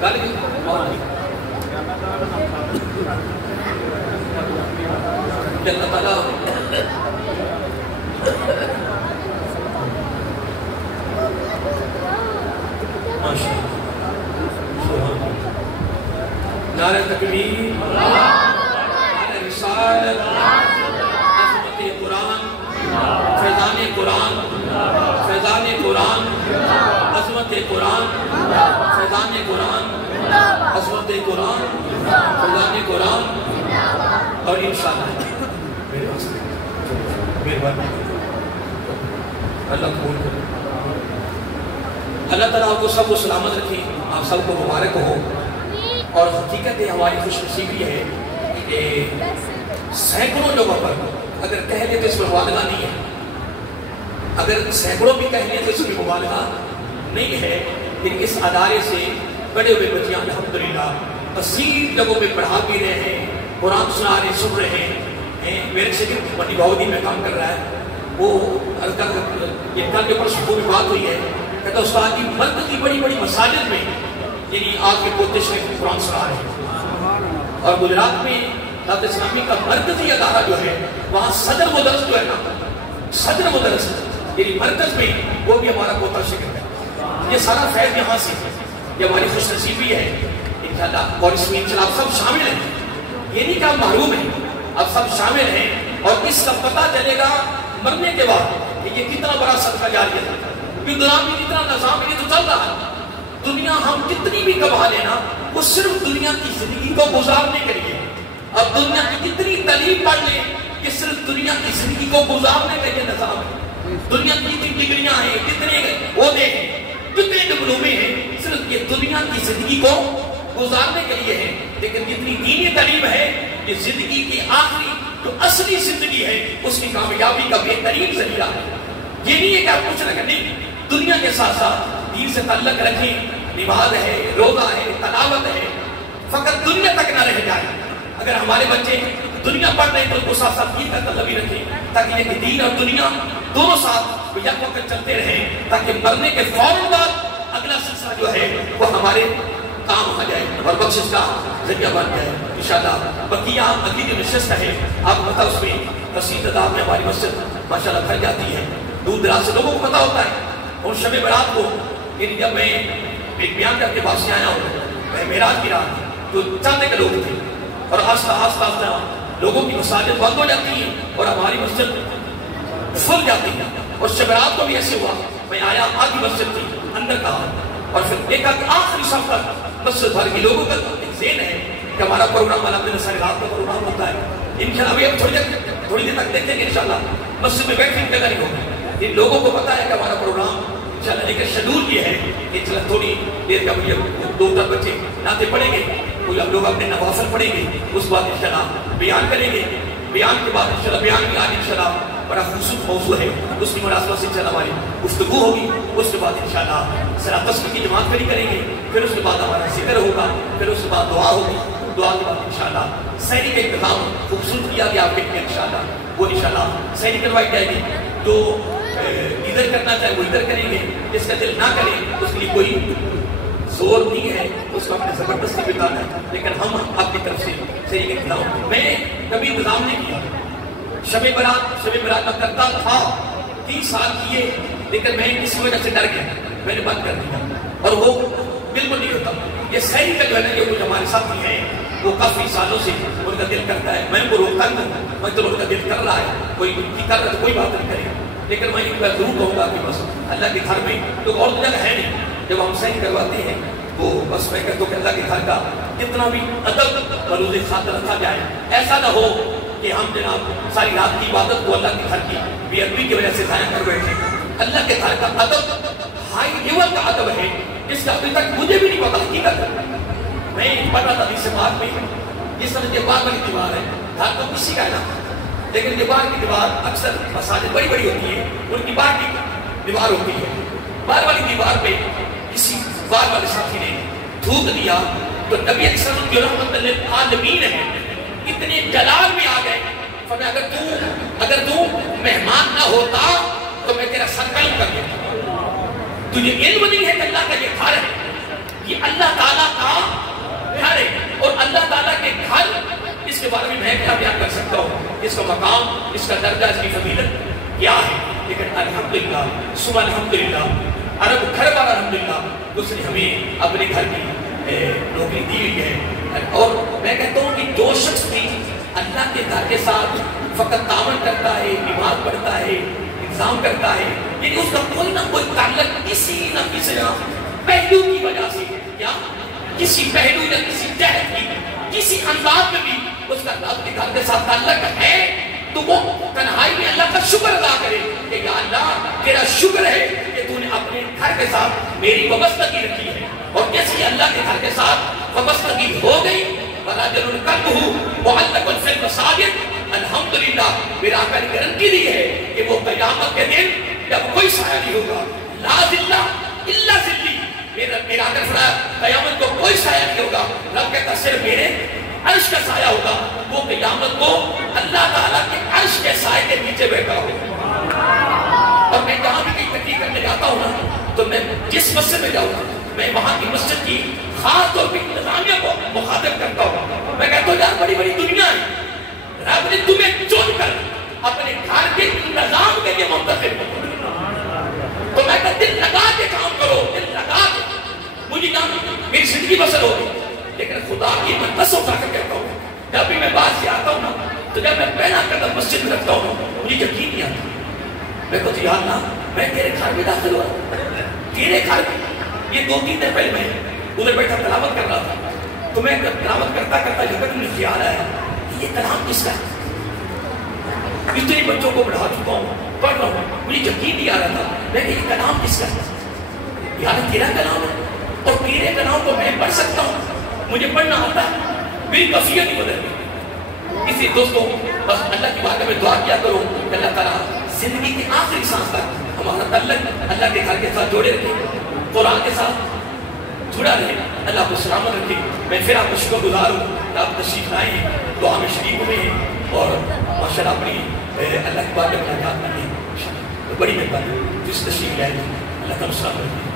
اللہ تعالیٰ نعرہ تکبیر، نعرہ رسالت، عظمت قرآن، فیضان قرآن، فیضان قرآن، عظمت قرآن، فیضان قرآن، عظمت قرآن، فیضان قرآن. اور انشاءاللہ میرے واسطے مہربانی اللہ قبول کرے. اللہ تعالیٰ آپ کو سب کو سلامت رکھی، آپ سب کو مبارک ہو. اور حقیقت ہماری خوش نصیبی ہے کہ سینکڑوں جگہوں پر اگر کہہ لیں تو اس میں مبالغہ نہیں ہے، اگر سینکڑوں بھی کہہ لیں تو اس میں مبالغہ نہیں ہے. لیکن اس ادارے سے بڑے ہوئے بچیاں الحمدللہ کثیر جگہوں پہ پڑھا بھی رہے ہیں، قرآن سنا رہے سن رہے ہیں. میرے شاگرد بنی باؤدین میں کام کر رہا ہے، وہ یہ کل کے پرسوں میں بات ہوئی ہے، کہتا استاد کی مرکزی بڑی بڑی مساجد میں یعنی آپ کے پوتے شریف قرآن سنا رہے ہیں. اور گجرات میں دعوت اسلامی کا مرکزی ادارہ جو ہے وہاں صدر مدرس جو ہے نا، صدر مدرس یعنی مرکز میں وہ بھی ہمارا پوتا شریف ہے. یہ سارا فیض یہاں سے یہ ہماری خوش نصیبی ہے انشاءاللہ. اور اس میں انشاءاللہ آپ سب شامل ہیں، یہ نہیں کہ آپ محروم ہیں، آپ سب شامل ہیں. اور اس کا پتہ چلے گا مرنے کے بعد کہ یہ کتنا بڑا صدقہ جاریہ ہے. غلامی اتنا نظام یہ تو چل رہا ہے. دنیا ہم کتنی بھی کما لینا وہ صرف دنیا کی زندگی کو گزارنے کے لیے. اب دنیا کی کتنی تعلیم پڑھ لیں یہ صرف دنیا کی زندگی کو گزارنے کا یہ نظام ہے. دنیا کی کتنی ڈگریاں ہیں، کتنے عہدے ہیں، کتنے ڈپلومے ہیں، صرف یہ دنیا کی زندگی کو گزارنے کے لیے ہے. لیکن جتنی دینی تعلیم ہے یہ زندگی کی آخری جو اصلی زندگی ہے اس کی کامیابی کا بہترین ذریعہ ہے. یہ نہیں ہے کہ آپ کچھ نہ کریں، دنیا کے ساتھ ساتھ دین سے تعلق رکھیں. نماز ہے، روزہ ہے، تلاوت ہے، فقط دنیا تک نہ رہ جائے. اگر ہمارے بچے دنیا پڑھ رہے ہیں تو ان کو ساتھ ساتھ دین کا طلب بھی رکھیں تاکہ یہ دین اور دنیا دونوں ساتھ یک وقت چلتے رہیں، تاکہ مرنے کے فوراً بعد اگلا سلسلہ جو ہے وہ ہمارے کام آ جائے اور بخشش کا ذریعہ بن جائے انشاءاللہ. بقیہ اگلی جو نشست ہے آپ کو پتہ اس میں کثیر تعداد میں ہماری مسجد ماشاءاللہ بھر جاتی ہے. دور دراز سے لوگوں کو پتہ ہوتا ہے. اور شب برات کو یعنی جب میں ایک بیان کر کے واپسی آیا ہوں، میں معراج کی رات تو چاندے کے لوگ تھے اور آستہ آستہ لوگوں کی مساجد بند ہو جاتی ہیں اور ہماری مسجد پھل جاتی ہے. اور شب رات کو بھی ایسے ہوا، میں آیا آدھی مسجد تھی اندر کہا اور پھر دیکھا کہ آخری صف تک مسجد بھر کی. لوگوں کا ایک ذہن ہے کہ ہمارا پروگرام والا دن ساری رات کا پروگرام ہوتا ہے. انشاءاللہ ابھی ہم تھوڑی دیر تک دیکھیں گے انشاءاللہ مسجد میں بیٹھنے کی جگہ نہیں ہوگی. ان لوگوں کو پتا ہے کہ ہمارا پروگرام انشاءاللہ لیکن شیڈول یہ ہے کہ چلو تھوڑی دیر کا دو چار بچے نعتیں پڑھیں گے، کوئی ہم لوگ اپنے نوافل پڑھیں گے، اس کے بعد انشاءاللہ بیان کریں گے. بیان کے بعد انشاءاللہ بیان کی آج انشاءاللہ بڑا خوبصورت موضوع ہے، اس کی مناسبت سے انشاءاللہ ہماری گفتگو ہوگی. اس کے بعد انشاءاللہ صلاۃ تسبیح کی جماعت کھڑی کریں گے، پھر اس کے بعد ہمارا ذکر ہوگا، پھر اس کے بعد دعا ہوگی. دعا کے بعد انشاءاللہ سحری کا انتظام خوبصورت کیا گیا آپ کے لیے انشاءاللہ. وہ انشاءاللہ سحری کروائی جائے گی. جو ادھر کرنا چاہے وہ ادھر کریں گے، جس کا دل نہ کرے اس کے لیے کوئی زور نہیں ہے، اس کو اپنے زبردستی بتانا ہے. لیکن ہم آپ کی طرف سے صحیح انتظام میں کبھی انتظام نہیں کیا. شب برات میں کرتا تھا 3 سال کیے، لیکن میں کسی وجہ سے ڈر گیا، میں نے بند کر دیا اور وہ بالکل نہیں ہوتا. یہ سحری کا جو ہے نا یہ کچھ ہمارے ساتھی ہیں وہ کافی سالوں سے ان کا دل کرتا ہے. میں ان کو روکتا نہیں ہوں، میں تو ان کا دل کر رہا ہے، کوئی کر رہا ہے تو کوئی بات نہیں کرے گا. لیکن میں ایک بار ضرور کہوں گا کہ بس اللہ کے گھر میں تو اور جگہ ہے نہیں. جب ہم سحری کرواتے ہیں تو بس میں کہتا ہوں کہ اللہ کے گھر کا کتنا بھی ادب ملوز خاطر رکھا جائے. ایسا نہ ہو کہ ہم جناب ساری رات کی عبادت کو اللہ کے گھر کی بے ادبی کی وجہ سے ضائع کر بیٹھے. اللہ کے گھر کا ادب ہائی لیول کا ادب ہے جس کا ابھی تک مجھے بھی نہیں پتا حقیقت ہے. میں پڑھ رہا تھا حدیث پاک میں یہ سمجھ کے باہر والی دیوار ہے، گھر تو کسی کا ہے نا، لیکن دیوار کی دیوار اکثر مساجد بڑی بڑی ہوتی ہے، ان کی باہر کی دیوار ہوتی ہے. باہر والی دیوار پہ کسی باہر والے ساتھی نے تھوک دیا تو نبی اکثر جو رحمت للعالمین ہے اتنے جلال میں آ گئے. فرمایا اگر تو مہمان نہ ہوتا تو میں تیرا سر قلم کر دیتا. تجھے علم نہیں ہے کہ اللہ کا یہ گھر ہے، یہ اللہ تعالیٰ کا اس کے بارے میں میں کیا بیان کر سکتا ہوں، اس کا مقام، اس کا درجہ، اس کی فضیلت کیا ہے، لیکن الحمدللہ صبح الحمدللہ عرب گھر بار الحمدللہ اس نے ہمیں اپنے گھر کی نوکری دی ہوئی ہے۔ اور میں کہتا ہوں کہ جو شخص بھی اللہ کے گھر کے ساتھ فقط تعاون کرتا ہے، نماز پڑھتا ہے، انتظام کرتا ہے، یعنی اس کا کوئی نہ کوئی تعلق کسی نہ کسی پہلو کی وجہ سے، یا کسی پہلو یا کسی جہت کی کسی انداز میں بھی اس کا اللہ کے گھر کے ساتھ تعلق ہے، تو وہ تنہائی میں اللہ کا شکر ادا کرے کہ یا اللہ تیرا شکر ہے کہ تو نے اپنے گھر کے ساتھ میری وابستگی رکھی ہے، اور جیسے اللہ کے گھر کے ساتھ وابستگی ہو گئی وَرَجُلٌ قَلْبُهُ مُعَلَّقٌ فِي الْمَسَاجِدِ، الحمدللہ میرا آقا نے گارنٹی دی ہے کہ وہ قیامت کے دن جب کوئی سایہ نہیں ہوگا، لا ذلہ الا ذلی، میرا آقا فرمایا قیامت کو کوئی سایہ نہیں ہوگا، رب کہتا صرف میرے عرش کا سایہ ہوگا، وہ قیامت کو اللہ تعالیٰ کے عرش کے سائے کے نیچے بیٹھا ہوگا۔ اور میں جہاں بھی کہیں تقریر کرنے جاتا ہوں نا، تو میں جس مسجد میں جاؤں گا میں وہاں کی مسجد کی خاص طور پہ انتظامیہ کو مخاطب کرتا ہوں، میں کہتا ہوں یار بڑی بڑی دنیا ہے، رب نے تمہیں چن کر اپنے گھر کے انتظام کے لیے منتخب کیا، تو میں کہتا دل لگا کے کام کرو، دل لگا کے، مجھے جان میری زندگی بسر ہوگی، لیکن خدا کی میں بس اٹھا کر کہتا ہوں جب بھی میں باہر سے آتا ہوں نا، تو جب میں پہلا قدم مسجد میں رکھتا ہوں مجھے یقین نہیں آتا، میں کہتا یا اللہ میں تیرے گھر میں داخل ہوا، تیرے گھر میں، یہ 2-3 دن پہلے میں ادھر بیٹھا تلاوت کر رہا تھا، تو میں تلاوت کرتا کرتا جب تک مجھے خیال آیا کہ یہ کلام کس کا ہے، اتنے بچوں کو پڑھا چکا ہوں، پڑھ رہا ہوں، مجھے یقین نہیں آ رہا تھا، میں کہ یہ کلام کس کا ہے، یار تیرا کلام ہے، اور تیرے کلام کو میں پڑھ سکتا ہوں، مجھے پڑھنا آتا ہے، میری کفیت نہیں بدل گئی۔ اسی دوستوں بس اللہ کی بارگاہ میں دعا کیا کرو کہ اللہ تعالیٰ زندگی کی آخری سانس تک ہمارا تعلق اللہ کے گھر کے ساتھ جوڑے رکھے، قرآن کے ساتھ جڑا رہے، اللہ کو سلامت رکھے۔ میں پھر آپ کو شکر گزار ہوں کہ آپ تشریف لائے ہیں، دعا میں شریک ہوئے ہیں، اور ماشاءاللہ اپنی اللہ کی بارگاہ میں ملاقات کی ہے، بڑی مہربانی جس تشریف لائے اللہ کا سلامت رکھے۔